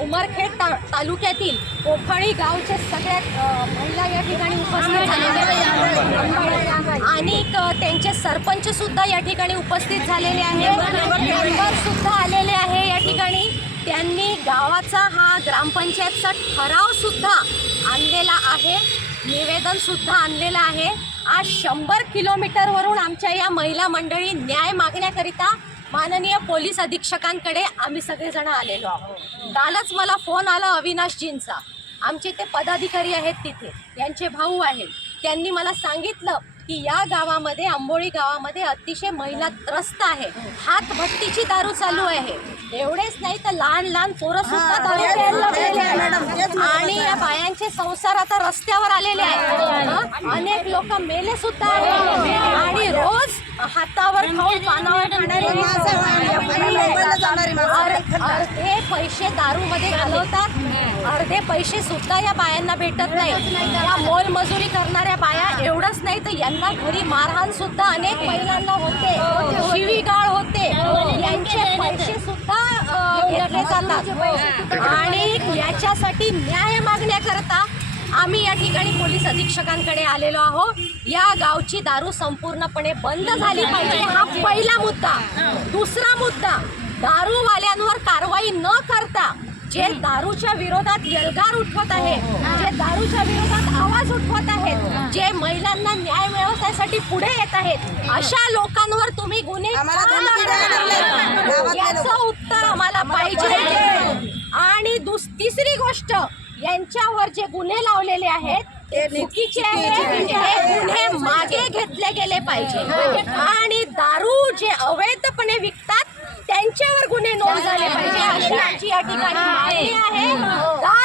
उमरखेड ता तालुक्यातील कोफळी गावचे सगळ्यात महिला या ठिकाणी उपस्थित झालेल्या आणि त्यांचे सरपंच सुद्धा या ठिकाणी उपस्थित झालेले आहेत. मेंबर सुद्धा आलेले आहे या ठिकाणी. त्यांनी गावाचा हा ग्रामपंचायतचा ठराव सुद्धा आणलेला आहे. निवेदन सुद्धा आणलेलं आहे. आज शंभर किलोमीटरवरून आमच्या या महिला मंडळी न्याय मागण्याकरिता माननीय पोलीस अधीक्षकांकडे आम्ही सगळेजण आलेलो आहोत. कालच मला फोन आला अविनाशजींचा. आमचे ते पदाधिकारी आहेत तिथे. यांचे भाऊ आहेत. त्यांनी मला सांगितलं की या गावामध्ये आंबोळी गावामध्ये अतिशय महिला त्रस्त आहे. हात भट्टीची दारू चालू आहे. एवढेच नाही तर लहान लहान पोरं सुद्धा दारू प्यायला. आणि या बायांचे संसार आता रस्त्यावर आलेले आहेत? अनेक लोक मेले सुद्धा आहेत. आणि रोज हातावर खाऊन पानावर अर्धे पैसे दारूमध्ये घालवतात. अर्धे पैसे सुद्धा या बायांना भेटत नाही. या मोलमजुरी करणाऱ्या बाया एवढंच नाही तर यांना घरी मारहाण सुद्धा अनेक महिलांना होते. शिवीगाळ होते. यांचे पैसे सुद्धा घेतले जातात. आणि याच्यासाठी न्याय मागण्याकरता आम्ही या ठिकाणी पोलीस अधीक्षकांकडे आलेलो आहोत. या गावची दारू संपूर्णपणे बंद झाली पाहिजे. हा पहिला मुद्दा. दुसरा मुद्दा दारूवाल्यांवर कारवाई न करता जे दारूच्या विरोधात यलगार उठवत आहे जे दारूच्या विरोधात आवाज उठवत आहेत जे महिलांना न्याय मिळवण्यासाठी पुढे येत आहेत अशा लोकांवर तुम्ही गुन्हे याचं उत्तर आम्हाला पाहिजे. आणि दुस तिसरी गोष्ट यांच्यावर जे गुन्हे लावलेले आहेत ते चुकीचे आहेत. हे गुन्हे मागे घेतले गेले पाहिजे. आणि दारू जे अवैधपणे विकतात त्यांच्यावर गुन्हे नोंद झाले पाहिजे. अशी आमची या ठिकाणी मागणी आहे. का